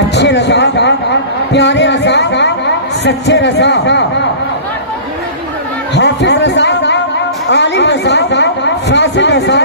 اچھے رضا، پیارے رضا، سچے رضا، حافظ رضا، عالم رضا، فاضل رضا،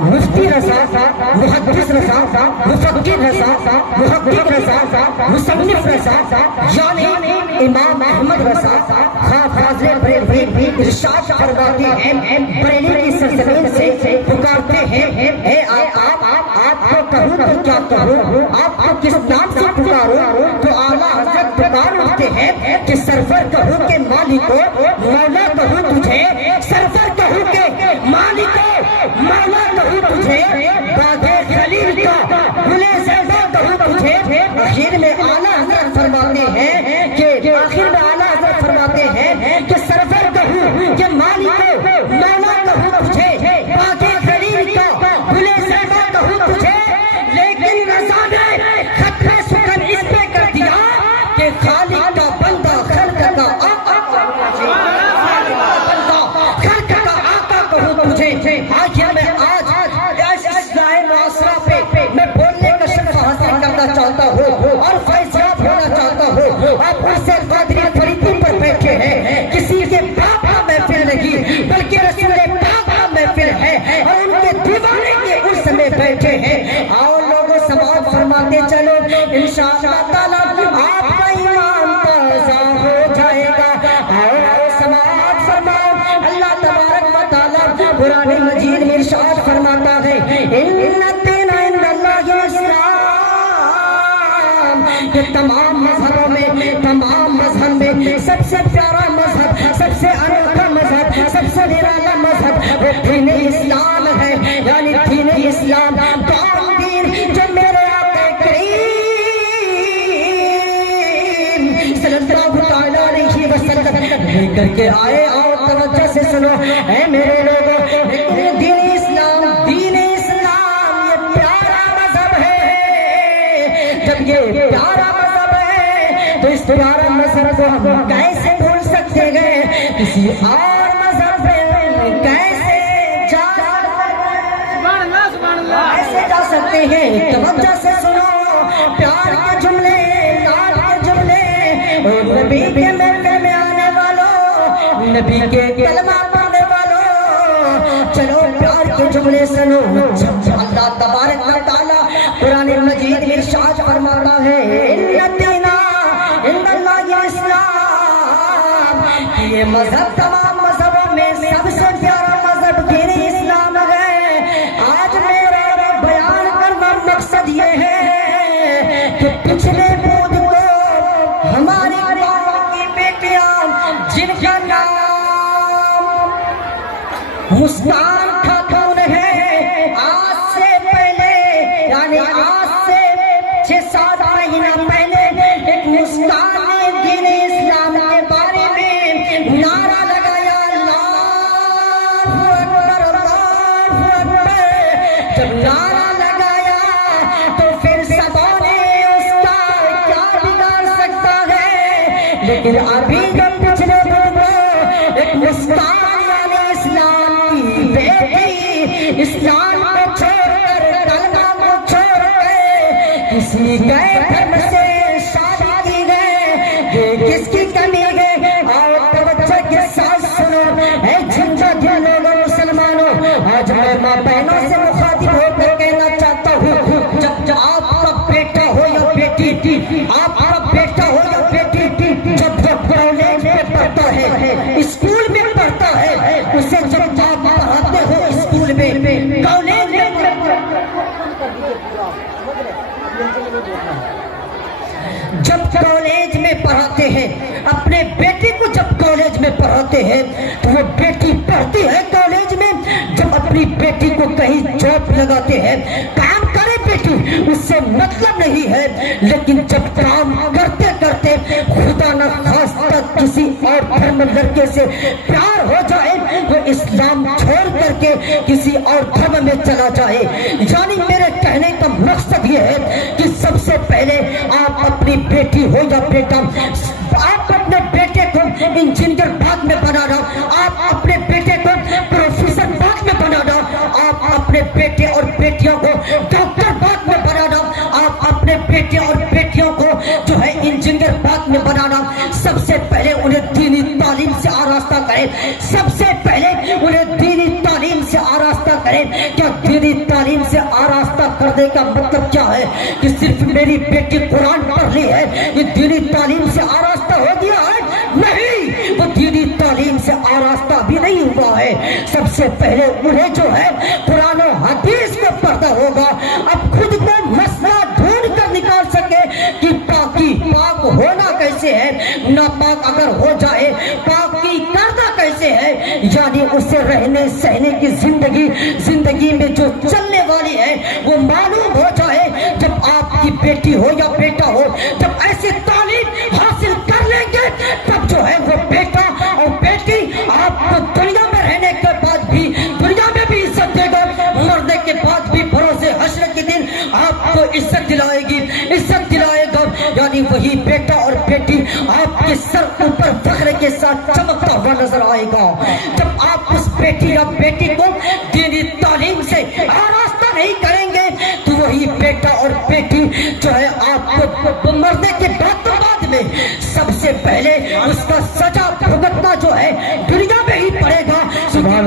مفتی رضا، محدث رضا، مفکر رضا، محقق رضا، مصنف رضا، یعنی امام احمد رضا خواہ فاضل بریلوی ارشاد فرماتے ہیں، بریلی کی سرزمین سے پکارتے ہیں، اے آپ کو کہوں تو کیا کہوں، آپ کو کس نام سے پکاروں؟ تو اعلیٰ حضرت پکار اٹھتے ہیں کہ سرور کہوں کہ مالک مولا کہوں تجھے، سرور کہوں کہ مالک مولا کہوں تجھے، باغ خلیل کا گل زیبا کہوں تجھے۔ آخر میں اعلیٰ حضرت فرماتے ہیں کہ سرور کہوں کہ مالک مولا کہوں تجھے، باغ خلیل کا گل زیبا کہوں تجھے، لیکن رضا نے خط سخن اس پہ کر دیا کہ خالق کا بندہ خلق کا آقا آخر میں آج اصلاح معاشرہ پہ میں بولنے کا شرف حاصل کرنا چاہتا ہوں اور فیضیاب ہونا چاہتا ہوں۔ آپ حسین قادری فریدی پر بیٹھے ہیں، کسی کے باپ کا محفل نہیں بلکہ رسول پاک کا محفل ہے اور ان کے دیوانے کے عرس میں بیٹھے ہیں۔ اور لوگوں سماعت فرماتے چلو، انشاءاللہ تعالیٰ آپ کا ایمان تازہ ہو جائے گا۔ اور سماعت فرماؤ، اللہ تبارک و تعالیٰ قرآن مجید میں ارشاد فرماتا ہے، ان الدین عند اللہ الاسلام، کہ تمام مذہبوں میں، تمام مذہب میں سب سے پیارا مذہب، سب سے انوکھا مذہب، سب سے نرالا مذہب وہ دین اسلام ہے، یعنی دین اسلام۔ تو عام دین جو میرے آقا کریم صلی اللہ علیہ وسلم لے کر کے آئے، اور توجہ سے سنو اے میرے لوگوں، دین اسلام یہ پیارا مذہب ہے۔ جب یہ پیارا مذہب ہے تو اس پیارا مذہب کو ہم کیسے بھول سکتے ہیں؟ کسی اور مذہب میں کیسے جا سکتے ہیں؟ توجہ سے سنو، پیار کے جملے، پیار کے جملے، اور نبی کے محفل میں آنے والوں، نبی کے کلمہ پڑھنے والوں، چلو پیار کے جملے سنو۔ اللہ تبارک و تعالیٰ قرآن مجید میں ارشاد فرماتا ہے، ان الدین عند اللہ الاسلام، یہ مذہب تمام مذہبوں میں سب سے پیارا مذہب دین اسلام ہے۔ آج میرا بیان کرنا مقصد یہ ہے کہ پچھلے بود کو ہماری ماں کی بیٹیاں جن کا نام مسکان خاتون ہے، آج سے پہلے یعنی آج سے 6-7 مہینہ پہلے ایک مسکان نے دین اسلام کے بارے میں نعرہ لگایا، اللہ اکبر اللہ اکبر۔ جب نعرہ لگایا تو پھر سبوں نے اس کا کیا بگاڑ سکتا ہے؟ لیکن ابھی جب پچھلے دن ایک مسکان اسلام کو چھوڑ کر، کلمہ کو چھوڑ کر کسی گئے دھرم سے شادی کی گئے، یہ کس کی کمی ہے؟ اور توجہ کے ساتھ سنو اے جھنجھا دیا لوگوں مسلمانوں، آج میں ماں بہنوں سے مخاطب ہو کر کہنا چاہتا ہوں، جب آپ کا بیٹا ہو یا بیٹی، آپ کا بیٹا ہو یا بیٹی جب کالج میں پڑھتا ہے، اسکول میں پڑھتا ہے، اسے جب آپ پڑھاتے ہو اسکول میں، کالج میں، جب کالج میں پڑھاتے ہیں اپنے بیٹے کو، جب کالج میں پڑھاتے ہیں تو وہ بیٹی پڑھتی ہے کالج میں، جب اپنی بیٹی کو کہیں جاب لگاتے ہیں، کام کرے بیٹی اس سے مطلب نہیں ہے، لیکن جب کام کرتے کرتے خدا نہ خواستہ کسی اور دھرم لڑکے سے پیار ہو جائے وہ اسلام چھوڑ کر کے کسی اور دھرم میں چلا جائے۔ یعنی میرے کہنے کا مقصد یہ ہے کہ سب سے پہلے آپ اپنی بیٹی ہو یا بیٹا، آپ اپنے بیٹے کو انجینئر بات میں بنا رہا، آپ اپنے بیٹے کو پروفیسر بات میں بنا رہا، آپ اپنے بیٹے اور بیٹیوں کو ڈاکٹر بات میں بنا رہا، آپ اپنے بیٹے اور بیٹیوں بیٹیوں کو جو ہے انجینئر بعد میں بنانا، سب سے پہلے انہیں دینی تعلیم سے آراستہ کریں، سب سے پہلے انہیں دینی تعلیم سے آراستہ کریں۔ کیا دینی تعلیم سے آراستہ کرنے کا مطلب کیا ہے کہ صرف میری بیٹی قرآن پڑھ لی ہے یہ دینی تعلیم سے آراستہ ہو گیا ہے؟ نہیں، وہ دینی تعلیم سے آراستہ بھی نہیں ہوا ہے۔ سب سے پہلے انہیں جو ہے قرآن و حدیث میں پڑھنا ہوگا، اب خود کو مسئلہ ڈھونڈ کر نکال سکے کہ پاکی پاک ہونا کیسے ہے، ناپاک اگر ہو جائے پاکی کرنا کیسے ہے، یعنی اسے رہنے سہنے کی زندگی میں جو چلنے والی ہے وہ معلوم ہو جائے۔ جب آپ کی بیٹی ہو یا بیٹا ہو، جب ایسی تعلیم حاصل کر لیں گے تب جو ہے وہ بیٹا اور بیٹی آپ کو دنیا میں رہنے کے بعد بھی دنیا میں بھی عزت دے گا، مرنے کے بعد بھی بروز حشر کے دن آپ کو عزت دلائے گی، عزت دلائے گا۔ یعنی وہی بیٹا اور بیٹی آپ کے سر اوپر فخر کے ساتھ چمکتا ہوا نظر آئے گا۔ جب آپ اس بیٹی یا بیٹی کو دینی تعلیم سے آراستہ نہیں کریں گے تو وہی بیٹا اور بیٹی جو ہے آپ کو مرنے کے بعد میں سب سے پہلے اس کا سزا بھگتنا جو ہے دنیا میں ہی پڑے گا۔ دنیا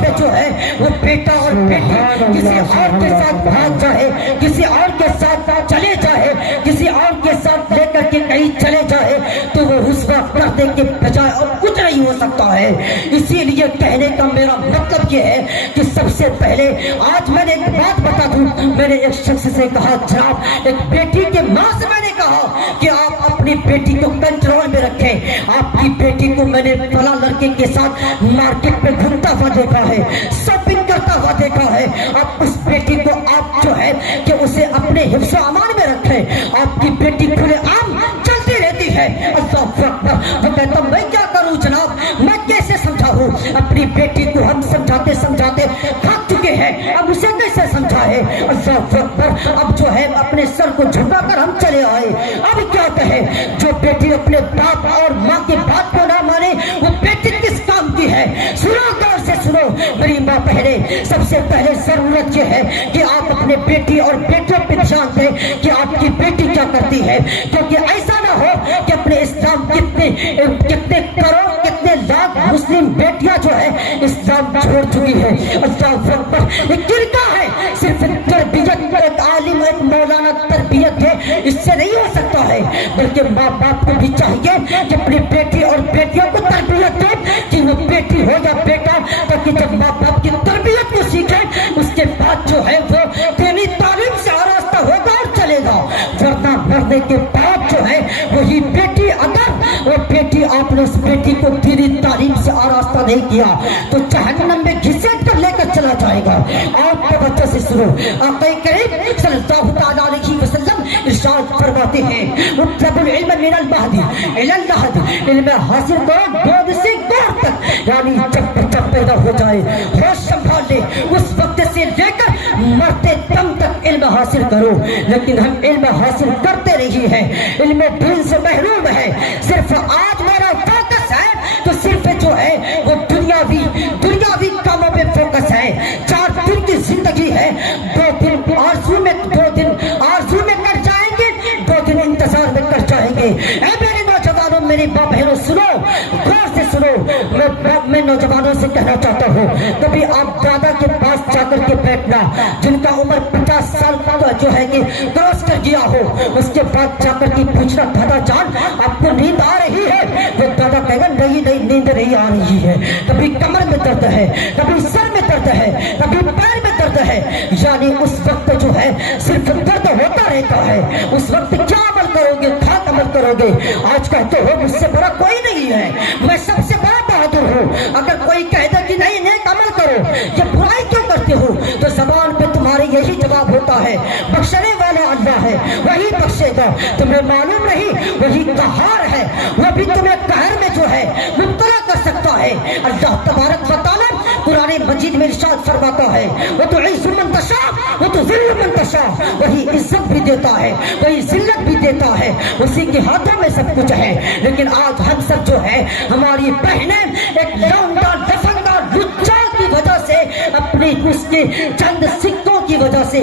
میں جو ہے وہ بیٹا اور بیٹی کسی اور کے ساتھ بھاگ جائے، کسی اور کے ساتھ چلے جائے، کسی اور کے ساتھ لے کر کے کہیں چلے جائے تو وہ رسوا کرنے کے بجائے اور کچھ نہیں ہو سکتا ہے۔ اسی لیے کہنے کا میرا مطلب یہ ہے کہ سب سے پہلے آج میں نے ایک بات بتا دوں، میں نے ایک شخص سے کہا جناب ایک بیٹی کے ماں سے میں نے کہا کہ آپ اپنی بیٹی کو کنٹرول میں رکھیں، آپ کی بیٹی کو میں نے فلاں لڑکے کے ساتھ مارکیٹ میں گھومتا ہوا دیکھا ہے، شاپنگ کرتا ہوا دیکھا ہے، آپ اس بیٹی کو آپ جو ہے کہ اسے اپنے حفظ و امان میں رکھیں۔ آپ کی بیٹی کھلے عام چلتی رہتی ہے، اللہ اکبر، وہ کہتا میں کیا کروں جناب، میں کیسے سمجھاؤں اپنی بیٹی کو، ہم سمجھاتے سمجھاتے تھک چکے ہیں، اب اسے کیسے سمجھائے، اللہ اکبر۔ اب جو ہے اپنے سر کو جھکا کر ہم چلے آئے، اب کیا کہے، جو بیٹی اپنے باپ اور ماں کی بات کو نہ مانے وہ بیٹی کس کام کی ہے؟ سنو غور سے سنو میری ماں بہنیں، سب سے پہلے ضرورت یہ ہے کہ آپ اپنے بیٹی اور بیٹوں پہ دھیان دیں کہ آپ کی بیٹی کیا کرتی ہے، کیونکہ ایسا نہ ہو کہ اپنے اسلام کتنے کروڑ کتنے لاکھ مسلم بیٹیاں جو ہے اسلام چھوڑ چکی ہے، اللہ اکبر۔ یہ کرکا ہے، صرف تربیت ایک عالم ایک مولانا تربیت ہے اس سے نہیں ہو سکتا ہے، بلکہ ماں باپ کو بھی چاہیے کہ اپنی بیٹی اور بیٹیوں کو تربیت دے کہ وہ بیٹی ہو یا بیٹا، تاکہ جب ماں باپ کی تربیت کو سیکھے اس کے بعد جو ہے وہ دینی تعلیم سے آراستہ ہوگا اور چلے گا، ورنہ مرنے کے بعد جو ہے وہی بیٹی اگر وہ بیٹی آپ نے اس بیٹی کو دینی تعلیم سے آراستہ نہیں کیا تو جہنم میں گھسیٹ کر لے کر چلا جائے گا۔ آپ کے بچے سے سنو، آقا کریم صلی اللہ تعالیٰ علیہ وسلم ارشاد فرماتے ہیں اطلب العلم من المہدی الی اللحد، علم حاصل کرو دودھ سے گور تک، یعنی جب بچہ پیدا ہو جائے ہوش سنبھال لے اس وقت سے لے کر مرتے دم تک علم حاصل کرو، لیکن ہم علم حاصل کرتے نہیں ہیں، علم دین سے محروم ہے۔ صرف آج میرا فوکس ہے تو صرف جو ہے وہ دنیاوی کاموں پہ فوکس ہے، 4 دن کی زندگی ہے، 2 دن آرزو میں کر جائیں گے، 2 دن انتظار میں کر جائیں گے۔ اے میرے نوجوانوں میری ماں بہنوں سنو، غور سے سنو، میں نوجوانوں سے کہنا چاہتا ہوں کبھی آپ دادا کے پاس جا کر کے بیٹھنا جن کا عمر 50 سال کا جو ہے کہ کراس کر گیا ہو، اس کے بعد جا کر کے پوچھنا دادا جان آپ کو نیند آ رہی ہے، وہ دادا کہے گا نہیں نیند نہیں آ رہی ہے، کبھی کمر میں درد ہے، کبھی سر میں درد ہے، کبھی پیر میں درد ہے، یعنی اس وقت جو ہے صرف درد ہوتا رہتا ہے، اس وقت کیا عمل کرو گے، کیا عمل کرو گے؟ آج کہتے ہو مجھ سے بڑا کوئی نہیں ہے، میں سب سے بڑا بہادر ہوں، اگر کوئی کہہ دے کہ نہیں نیک عمل کرو، یہ برائی کیوں کرتے ہو، تو زبان پہ تمہارے یہی جواب ہوتا ہے بخشنے والا اللہ ہے وہی بخشے گا، تمہیں معلوم نہیں وہی قہار ہے، وہ بھی تمہیں قہر میں جو ہے مبتلا کر سکتا ہے۔ اللہ تبارک و تعالیٰ قرآن مجید میں ارشاد فرماتا ہے وَتُعِزُّ مَن تَشَاءُ وَتُذِلُّ مَن تَشَاءُ، وہی عزت بھی دیتا ہے وہی ذلت بھی دیتا ہے، اسی کے ہاتھوں میں سب کچھ ہے۔ لیکن آج ہم سب جو ہے ہماری بہنیں ایک لونڈا دفنگا لچا کی وجہ سے اپنی اس کے چند سکوں کی وجہ سے